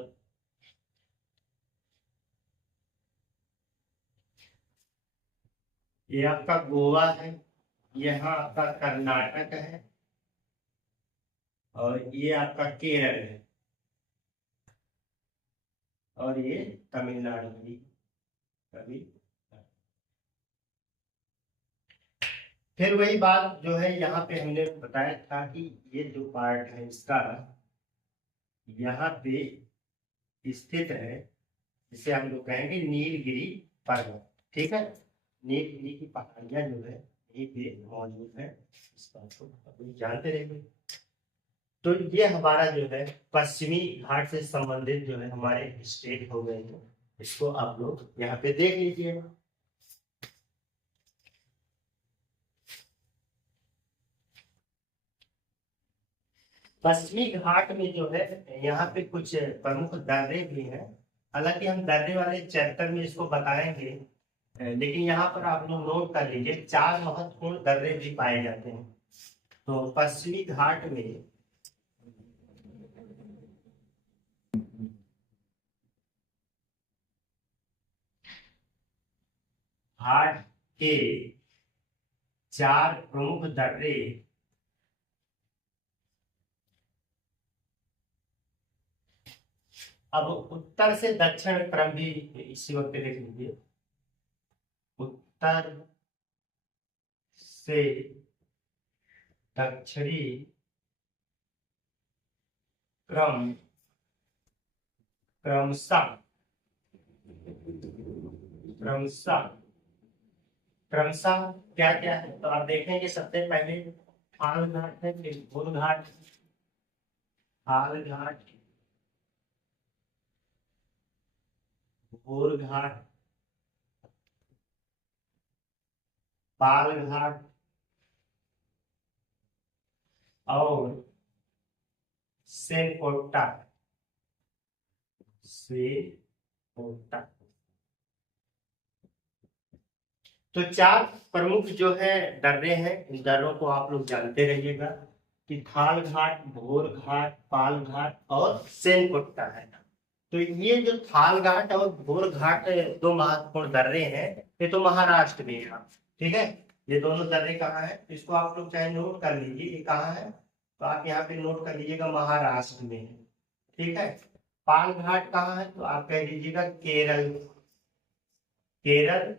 ये आपका गोवा है, यहाँ आपका कर्नाटक है, और ये आपका केरल है, और ये तमिलनाडु भी कभी। फिर वही बात जो है यहाँ पे हमने बताया था कि ये जो पार्ट है इसका यहाँ पे स्थित है, जिसे हम लोग कहेंगे नीलगिरी पर्वत, ठीक है। नीलगिरी की पहाड़ियां जो है यहीं पे मौजूद है, इस बात को अभी जानते रहेंगे। तो ये हमारा जो है पश्चिमी घाट से संबंधित जो है हमारे स्टेट हो गए हैं, इसको आप लोग यहाँ पे देख लीजिएगा। पश्चिमी घाट में जो है यहाँ पे कुछ प्रमुख दर्रे भी हैं, हालांकि हम दर्रे वाले चैप्टर में इसको बताएंगे, लेकिन यहाँ पर आप लोग नोट कर लीजिए 4 महत्वपूर्ण दर्रे भी पाए जाते हैं। तो पश्चिमी घाट में घाट के 4 प्रमुख दर्रे अब उत्तर से दक्षिण क्रम भी इसी वक्त देख लीजिए। उत्तर से दक्षिणी क्रम क्रमशः क्रमशः क्रमशः क्या क्या है, तो आप देखेंगे सबसे पहले थाल घाट है, फिर घोल घाट, थाल घाट, घोल घाट, पाल घाट और सेनकोटा। तो 4 प्रमुख जो है दर्रे हैं, इन दर्रों को आप लोग जानते रहिएगा कि थाल घाट, भोर घाट, पाल घाट और सेनकोटा है। तो ये जो थाल घाट और भोर घाट 2 महत्वपूर्ण दर्रे हैं, ये तो महाराष्ट्र में है, ठीक है। ये दोनों दर्रे कहाँ है, इसको आप लोग चाहे नोट कर लीजिए, ये कहाँ है, तो आप यहाँ पे नोट कर लीजिएगा महाराष्ट्र में है, ठीक है। पाल घाट कहाँ है, तो आप कह लीजिएगा केरल, केरल,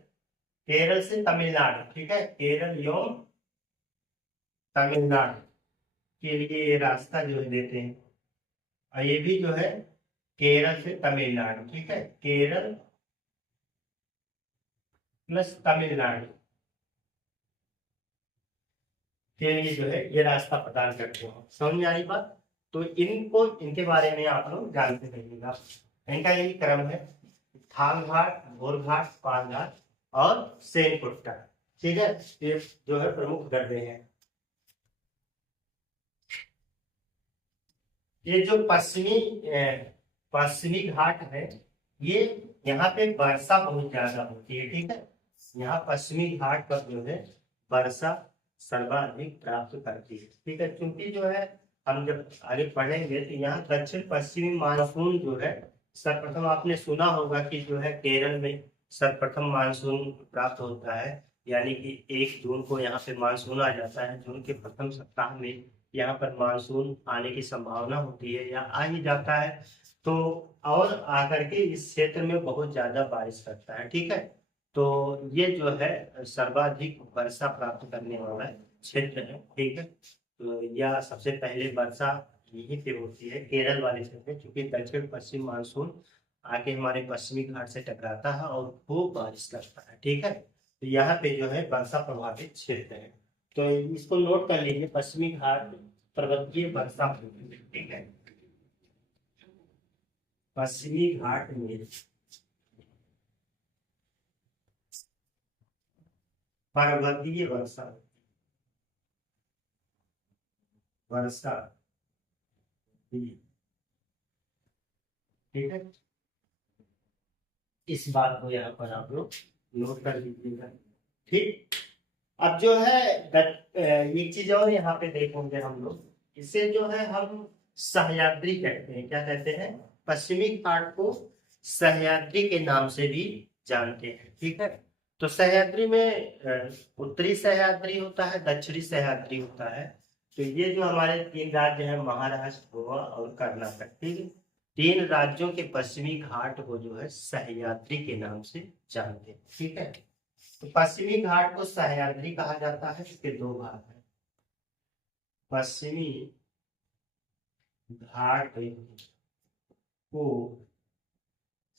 केरल से तमिलनाडु, ठीक है। केरल एवं तमिलनाडु के लिए ये रास्ता जो है देते हैं, और ये भी जो है केरल से तमिलनाडु, ठीक है। केरल प्लस तमिलनाडु के लिए जो है ये रास्ता प्रदान करते हैं। समझ में आई बात। तो इनको, इनके बारे में आप लोग जानते रहिएगा। इनका यही क्रम है, थाल घाट, भोर घाट, पाल घाट और सेनकोटा, ठीक है। ये जो है प्रमुख दर्रे हैं। ये जो पश्चिमी घाट है, ये यहाँ पे वर्षा बहुत ज्यादा होती है, ठीक है। यहाँ पश्चिमी घाट पर जो है वर्षा सर्वाधिक प्राप्त करती है, ठीक है। क्योंकि जो है हम जब आगे पढ़ेंगे तो यहाँ दक्षिण पश्चिमी मानसून जो है सर्वप्रथम, आपने सुना होगा कि जो है केरल में सर्वप्रथम मानसून प्राप्त होता है, यानी कि 1 जून को यहाँ पे मानसून आ जाता है। जून के प्रथम सप्ताह में यहाँ पर मानसून आने की संभावना होती है या आ ही जाता है। तो और आकर के इस क्षेत्र में बहुत ज्यादा बारिश करता है, ठीक है। तो ये जो है सर्वाधिक वर्षा प्राप्त करने वाला क्षेत्र है, ठीक है। तो यह सबसे पहले वर्षा यहीं पे होती है केरल वाले क्षेत्र में, क्योंकि दक्षिण पश्चिम मानसून आके हमारे पश्चिमी घाट से टकराता है और खूब बारिश करता है, ठीक है। तो यहाँ पे जो है वर्षा प्रभावित क्षेत्र है, तो इसको नोट कर लीजिए। पश्चिमी घाट पर्वतीय वर्षा भूमि, ठीक है। पश्चिमी घाट में पर्वतीय वर्षा वर्षा, ठीक है। इस बात को यहाँ पर आप लोग नोट कर लीजिएगा, ठीक। अब जो है एक चीज और यहाँ पे देखेंगे हम लोग, इसे जो है हम सह्याद्री कहते हैं। क्या कहते हैं? पश्चिमी घाट को सह्याद्री के नाम से भी जानते हैं, ठीक है। तो सह्याद्री में उत्तरी सह्याद्री होता है, दक्षिणी सह्याद्री होता है। तो ये जो हमारे तीन राज्य हैं, महाराष्ट्र, गोवा और कर्नाटक, ठीक है, तीन राज्यों के पश्चिमी घाट को जो है सह्याद्री के नाम से जानते हैं, ठीक है। तो पश्चिमी घाट को सह्याद्री कहा जाता है। इसके दो भाग हैं, पश्चिमी घाट को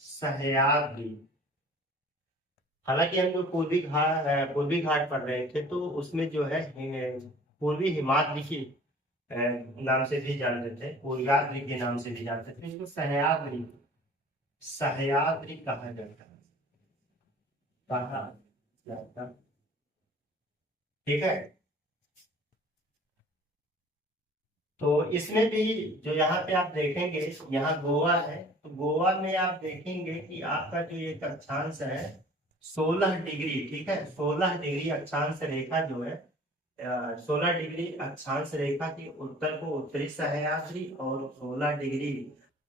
सह्याद्री। हालांकि हम लोग पूर्वी घाट पढ़ रहे थे, तो उसमें जो है पूर्वी हिमाद्री की नाम से भी जानते थे, पूर्वाद्री के नाम से भी जानते थे। इसको सह्याद्री सह्याद्री कहा जाता है, कहा जाता, ठीक है। तो इसमें भी जो यहाँ पे आप देखेंगे, यहाँ गोवा है, तो गोवा में आप देखेंगे कि आपका जो ये अक्षांश है 16 डिग्री, ठीक है। 16 डिग्री अक्षांश रेखा जो है, 16 डिग्री अक्षांश रेखा के उत्तर को उत्तरी सह्याद्री और 16 डिग्री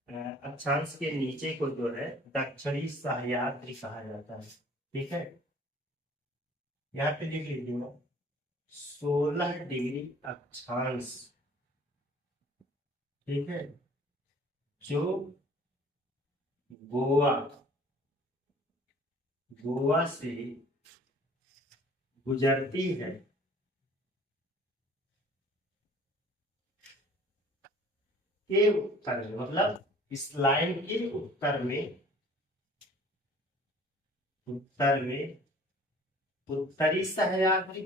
अक्षांश के नीचे को जो है दक्षिणी सह्याद्री कहा जाता है, ठीक है। यहाँ पे लिख लीजिए 16 डिग्री अक्षांश, ठीक है, जो गोवा गोवा से गुजरती है, के उत्तर में, मतलब इस लाइन के उत्तर में उत्तरी सह्याद्री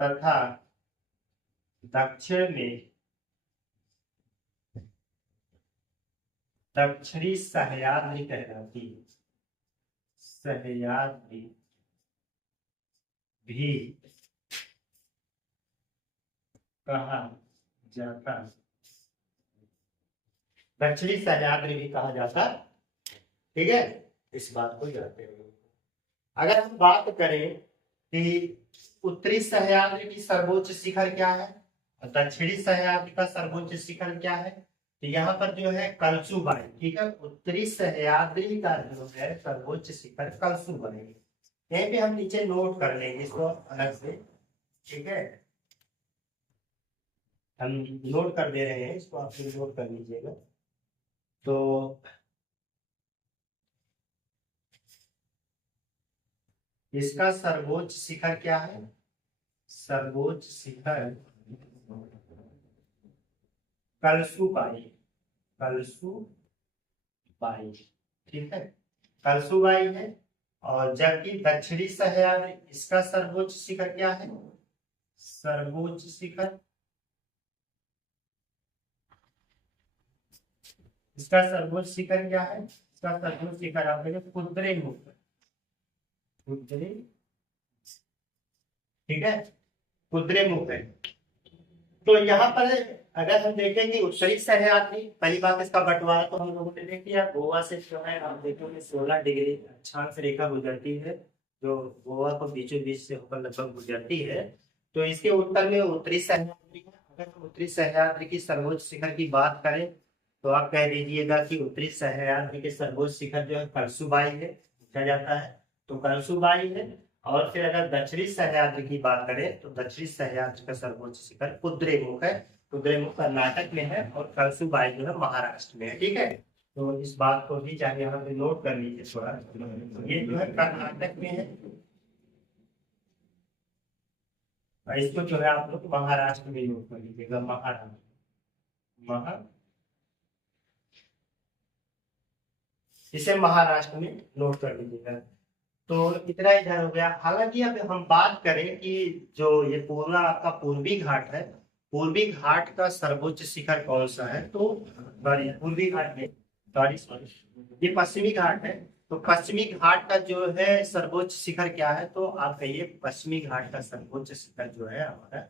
तथा दक्षिण में दक्षिणी सह्याद्री कहलाती है। सह्याद्री भी कहा जाता, दक्षिणी सह्याद्री भी कहा जाता, ठीक है। इस बात को याद रखिए। अगर हम बात करें कि उत्तरी सह्याद्री की सर्वोच्च शिखर क्या है और दक्षिणी सह्याद्री का सर्वोच्च शिखर क्या है, तो यहाँ पर जो है कलसुबाई, ठीक है। उत्तरी सह्याद्री का जो है सर्वोच्च शिखर कलसुबाई, यहीं पे हम नीचे नोट कर लेंगे इसको अलग से, ठीक है। हम नोट कर दे रहे हैं इसको, आप नोट कर लीजिएगा। तो इसका सर्वोच्च शिखर क्या है? सर्वोच्च शिखर कलसुबाई, कलसुबाई, ठीक है, कलसुबाई है। और जबकि दक्षिणी सह्याद्री, इसका सर्वोच्च शिखर क्या है? सर्वोच्च शिखर, इसका सर्वोच्च शिखर क्या है? इसका सर्वोच्च शिखर आप देखिए कुद्रेमुख, कुद्रे, ठीक है, कुद्रेमुख है। तो यहाँ पर अगर हम देखें कि उत्तरी सह्याद्री, पहली बात इसका बंटवारा तो हम लोगों ने देख लिया। गोवा से जो है हम देखेंगे 16 डिग्री अक्षांश रेखा गुजरती है, जो गोवा को बीचों बीच से होकर लगभग गुजरती है। तो इसके उत्तर में उत्तरी सह्याद्री है। अगर हम उत्तरी सह्याद्री की सर्वोच्च शिखर की बात करें, तो आप कह दीजिएगा कि उत्तरी सह्याद्री के सर्वोच्च शिखर जो है कलसुबाई है, पूछा जाता है, तो कलसुबाई है। और फिर अगर दक्षिणी सह्याद्री की बात करें, तो दक्षिणी सह्याद्री का सर्वोच्च शिखर कुद्रेमुख है। कुद्रेमुख कर्नाटक में है और कलसुबाई जो है महाराष्ट्र में है, ठीक है। तो इस बात को भी चाहे यहाँ पे नोट कर लीजिए थोड़ा। तो ये जो है कर्नाटक में है, और इसको जो है आप लोग महाराष्ट्र में नोट कर लीजिएगा, इसे महाराष्ट्र में नोट कर लीजिएगा। तो इतना इधर हो गया। हालांकि अब हम बात करें कि जो ये पूरा आपका पूर्वी घाट है, पूर्वी घाट का सर्वोच्च शिखर कौन सा है, तो सॉरी पूर्वी घाट में, सॉरी सॉरी ये पश्चिमी घाट है। तो पश्चिमी घाट का जो है सर्वोच्च शिखर क्या है, तो आप कहिए पश्चिमी घाट का सर्वोच्च शिखर जो है हमारा,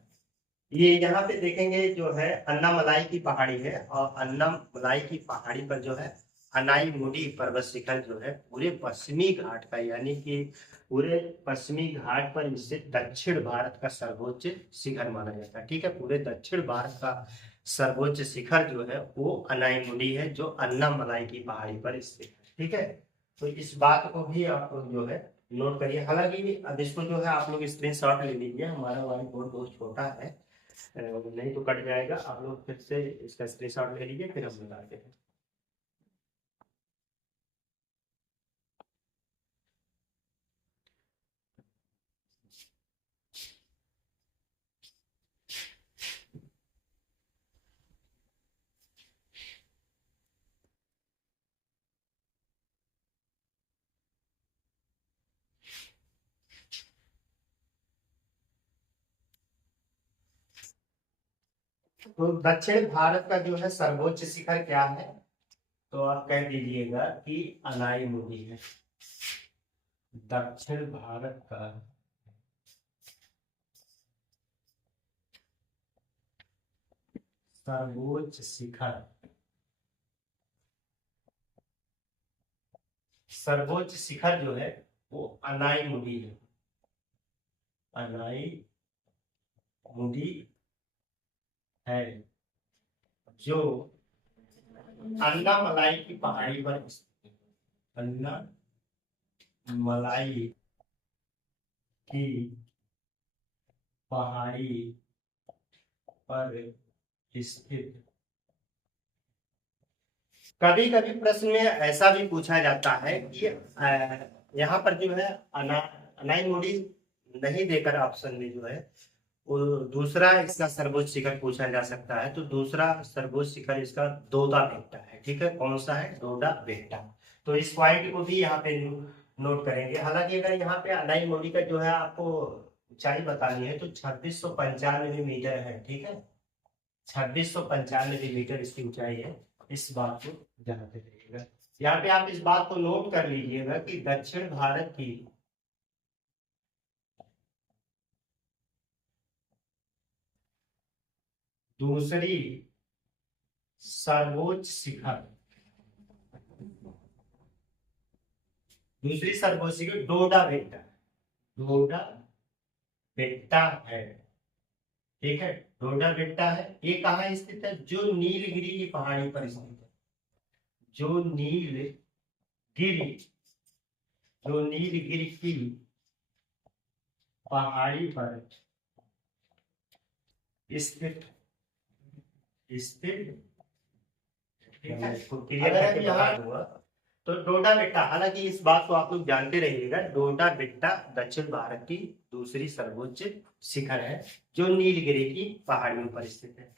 ये यहाँ पे देखेंगे जो है अन्नामलाई की पहाड़ी है, और अन्नामलाई की पहाड़ी पर जो है अनाईमुडी पर्वत शिखर जो है पूरे पश्चिमी घाट का, यानी कि पूरे पश्चिमी घाट पर इसे दक्षिण भारत का सर्वोच्च शिखर माना जाता है। ठीक है, पूरे दक्षिण भारत का सर्वोच्च शिखर जो है वो अनाईमुडी है, जो अन्नामलाई की पहाड़ी पर स्थित है। ठीक है, तो इस बात को भी आप जो है नोट करिए। हालांकि अब इसको जो है आप लोग स्क्रीन शॉट ले लीजिए, हमारा व्हाइट बोर्ड बहुत छोटा है, नहीं तो कट जाएगा। आप लोग फिर से इसका स्क्रीनशॉट ले लीजिए, फिर हम बताते हैं। तो दक्षिण भारत का जो है सर्वोच्च शिखर क्या है, तो आप कह दीजिएगा कि अनाईमुडी है। दक्षिण भारत का सर्वोच्च शिखर, सर्वोच्च शिखर जो है वो अनाईमुडी है। अनाईमुडी है, जो अन्नामलाई की पहाड़ी पर स्थित है। अन्नामलाई की पहाड़ी पर स्थित। कभी कभी प्रश्न में ऐसा भी पूछा जाता है कि यहाँ पर जो है अनाईमुडी नहीं देकर ऑप्शन में जो है वो दूसरा इसका सर्वोच्च शिखर पूछा जा सकता है। तो दूसरा सर्वोच्च शिखर इसका दोदा बेट्टा है। ठीक है, कौन सा है, दोदा बेट्टा। तो इस पॉइंट को भी यहाँ पे नोट करेंगे। हालांकि अगर यहाँ पे अनाईमुडी का जो है आपको ऊंचाई बतानी है तो 2695 मीटर है। ठीक है, 2695 मीटर इसकी ऊंचाई है। इस बात को जानते रहिएगा। यहाँ पे आप इस बात को नोट कर लीजिएगा कि दक्षिण भारत की दूसरी सर्वोच्च शिखर, दूसरी सर्वोच्च शिखर डोडा बेट्टा, डोडा बेट्टा है। ठीक है, डोडा बेट्टा है। ये कहाँ स्थित है, जो नीलगिरी की पहाड़ी पर स्थित है। जो नीलगिरी, जो नीलगिरी की पहाड़ी पर स्थित, स्थित। ठीक है, क्लियर करके बता दूंगा। तो डोडा बेट्टा, हालांकि इस बात को आप लोग जानते रहिएगा, डोडा बेट्टा दक्षिण भारत की दूसरी सर्वोच्च शिखर है, जो नीलगिरी की पहाड़ियों पर स्थित है।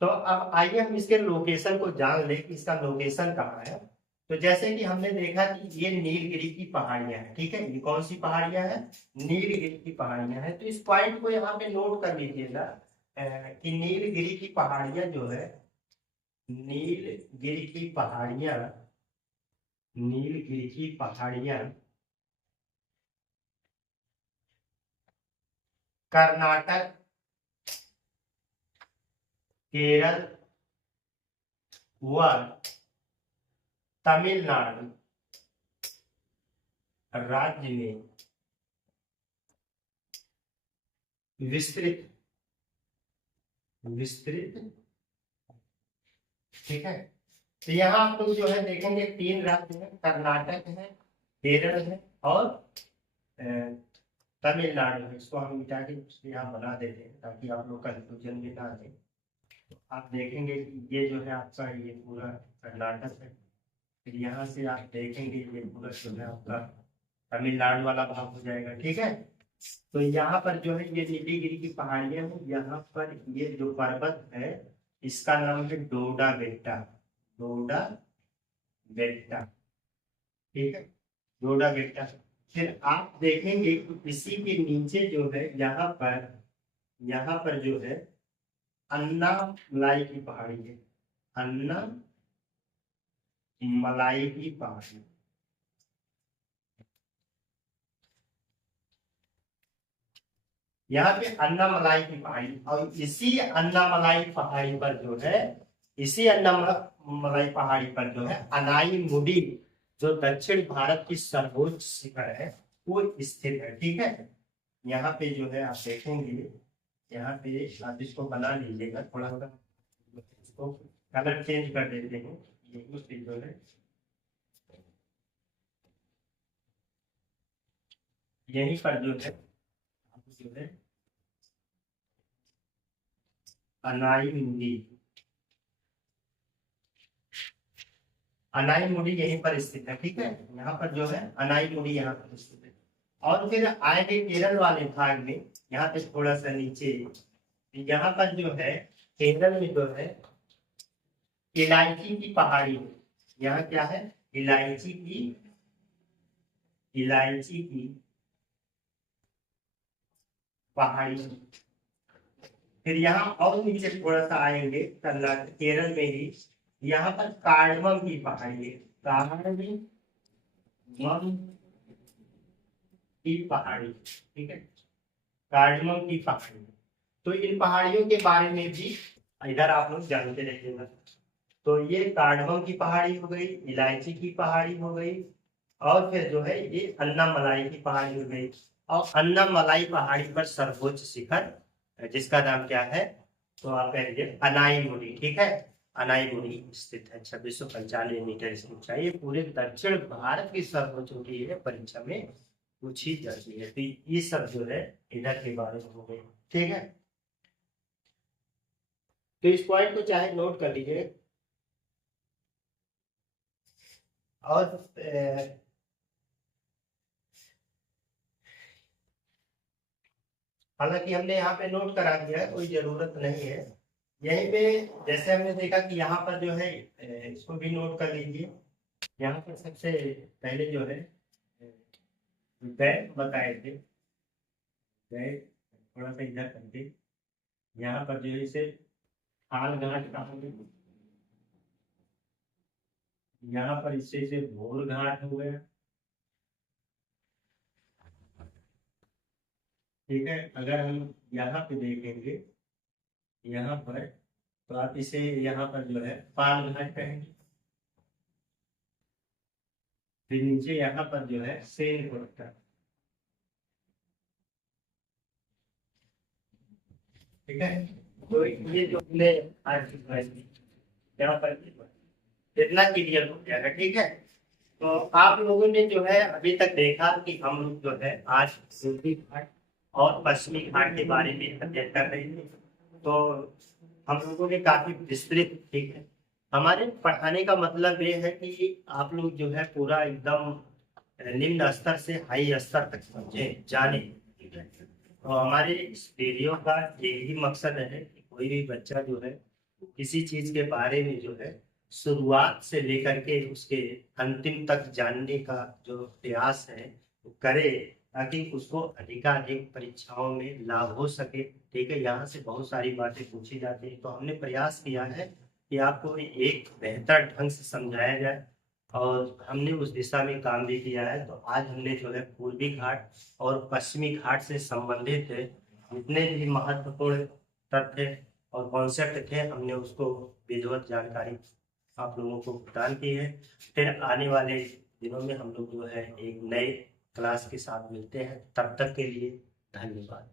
तो अब आइए हम इसके लोकेशन को जान ले कि इसका लोकेशन कहाँ है। तो जैसे कि हमने देखा कि ये नीलगिरी की पहाड़ियां हैं। ठीक है, ये कौन सी पहाड़ियां हैं, नीलगिरी की पहाड़ियां हैं। तो इस पॉइंट को यहाँ पे नोट कर लीजिएगा कि नीलगिरी की पहाड़ियां जो है, नीलगिरी की पहाड़ियां, नीलगिरी की पहाड़ियां कर्नाटक, केरल व तमिलनाडु राज्य में विस्तृत, विस्तृत। ठीक है, तो यहाँ आप लोग जो है देखेंगे 3 राज्य है, कर्नाटक है, केरल है और तमिलनाडु है। इसको हम मिटा के यहाँ बना देते हैं ताकि आप लोग कंफ्यूजन भी ना आए। तो आप देखेंगे कि ये जो है आपका ये पूरा कर्नाटक है, फिर यहाँ से आप देखेंगे ये पूरा जो है आपका तमिलनाडु वाला भाग हो जाएगा। ठीक है, तो यहाँ पर जो है ये नीलगिरी की पहाड़ियां हैं, यहाँ पर ये जो पर्वत है इसका नाम है डोडा बेट्टा, डोडा बेट्टा। ठीक है, डोडा बेट्टा। फिर आप देखेंगे कि इसी के नीचे जो है यहाँ पर जो है अन्ना मलाई की पहाड़ी है, अन्ना मलाई की पहाड़ी। यहाँ पे अन्ना मलाई की पहाड़ी, और इसी अन्ना मलाई पहाड़ी पर जो है, इसी अन्ना मलाई पहाड़ी पर जो है अनाई मुडी, जो दक्षिण भारत की सर्वोच्च शिखर है, वो स्थित है। ठीक है, यहाँ पे जो है आप देखेंगे, यहाँ पे आप इसको बना लीजिएगा, थोड़ा सा इसको कलर चेंज कर देते हैं, ये जो है यहीं पर जो है अनाई मुडी, अनाई मुडी यहीं पर स्थित है। ठीक है, यहाँ पर जो है अनाई मुडी यहाँ पर स्थित है। और फिर आएंगे केरल वाले भाग में, यहाँ पे थोड़ा सा नीचे, यहाँ पर जो है केरल में जो है इलायची की पहाड़ी है। यहाँ क्या है, इलायची की पहाड़ी। फिर यहाँ और नीचे थोड़ा सा आएंगे कर्नाटक केरल में ही, यहाँ पर कार्डमम की पहाड़ी है, कार्डमम की पहाड़ी। ठीक है, कार्डमम की पहाड़ी। तो इन पहाड़ियों के बारे में भी इधर आप लोग जानते रहिएगा। तो ये कार्डमम की पहाड़ी हो गई, इलायची की पहाड़ी हो गई, और फिर जो है ये अन्ना मलाई की पहाड़ी हो गई। और अन्ना मलाई पहाड़ी पर सर्वोच्च शिखर जिसका नाम क्या है, तो आप कह लीजिए अनाई मुडी। ठीक है, अनाई मुडी स्थित है, 2695 मीटर इसकी ऊंचाई। पूरे दक्षिण भारत की सर्वोच्च चोटी है, परीक्षा में पूछी जाती है। तो ये सब जो है इधर के बारे में हो गए। ठीक है, तो इस पॉइंट को चाहे नोट कर लीजिए। और हालांकि हमने यहाँ पे नोट करा दिया है, कोई जरूरत नहीं है। यहीं पे जैसे हमने देखा कि यहाँ पर जो है इसको भी नोट कर लीजिए। यहाँ पर सबसे पहले जो है बैंक बताए थे, बैंक थोड़ा सा इधर करके, यहाँ पर जो है इसे खाल घाट कहा, यहाँ पर इसे भोर घाट हो गया। ठीक है, अगर हम यहाँ पे देखेंगे, यहाँ पर तो आप इसे यहाँ पर जो है पाल घाट कहेंगे। फिर नीचे यहाँ पर जो है सेन कोटा। ठीक है, तो ये जो हमने आज यहाँ पर इतना क्लियर हो गया है। ठीक है, तो आप लोगों ने जो है अभी तक देखा कि हम लोग जो है आज पूर्वी घाट और पश्चिमी घाट के बारे में अध्ययन कर रहे थे। तो हम लोगों ने काफी विस्तृत, ठीक है, हमारे पढ़ाने का मतलब ये है कि आप लोग जो है पूरा एकदम निम्न स्तर से हाई स्तर तक समझे जाने। ठीक है, तो हमारे इस वीडियो का यही मकसद है कि कोई भी बच्चा जो है किसी चीज के बारे में जो है शुरुआत से लेकर के उसके अंतिम तक जानने का जो प्रयास है वो करे, ताकि उसको अधिकाधिक परीक्षाओं में लाभ हो सके। ठीक है, यहाँ से बहुत सारी बातें पूछी जाती है, तो हमने प्रयास किया है कि आपको एक बेहतर ढंग से समझाया जाए, और हमने उस दिशा में काम भी किया है। तो आज हमने जो है पूर्वी घाट और पश्चिमी घाट से संबंधित जितने भी महत्वपूर्ण तथ्य और कॉन्सेप्ट थे, हमने उसको विधिवत जानकारी आप लोगों को प्रदान की है। फिर आने वाले दिनों में हम लोग जो है एक नए क्लास के साथ मिलते हैं। तब तक के लिए धन्यवाद।